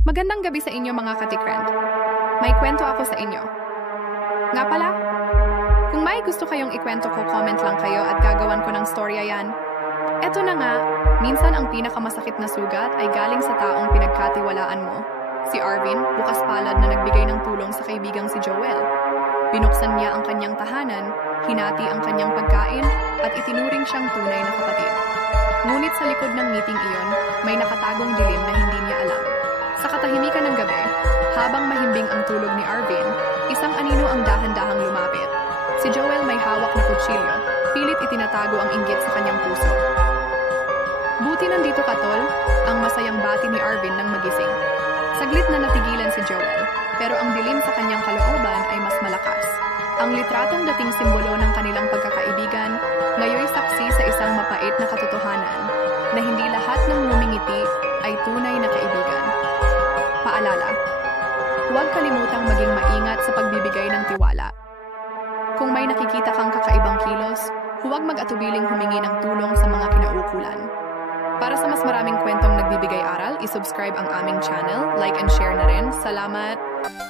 Magandang gabi sa inyo mga katikran. May kwento ako sa inyo. Nga pala, kung may gusto kayong ikwento ko, comment lang kayo at gagawan ko ng storya yan. Eto na nga, minsan ang pinakamasakit na sugat ay galing sa taong pinagkatiwalaan mo. Si Arvin, bukas palad na nagbigay ng tulong sa kaibigang si Joel. Binuksan niya ang kanyang tahanan, hinati ang kanyang pagkain, at itinuring siyang tunay na kapatid. Ngunit sa likod ng meeting iyon, may nakatagong dilim na hindi niya alam. Sa katahimikan ng gabi, habang mahimbing ang tulog ni Arvin, isang anino ang dahan-dahang lumapit. Si Joel may hawak na kutsilyo, pilit itinatago ang inggit sa kanyang puso. Buti nandito ka, tol, ang masayang bati ni Arvin nang magising. Saglit na natigilan si Joel, pero ang dilim sa kanyang kalooban ay mas malakas. Ang litratong dating simbolo ng kanilang pagkakaibigan, ngayoy saksi sa isang mapait na katotohanan na hindi lahat ng ngumingiti ay tunay na kaibigan. Paalala, huwag kalimutang maging maingat sa pagbibigay ng tiwala. Kung may nakikita kang kakaibang kilos, huwag mag-atubiling humingi ng tulong sa mga kinaukulan. Para sa mas maraming kwentong nagbibigay aral, isubscribe ang aming channel, like and share na rin. Salamat!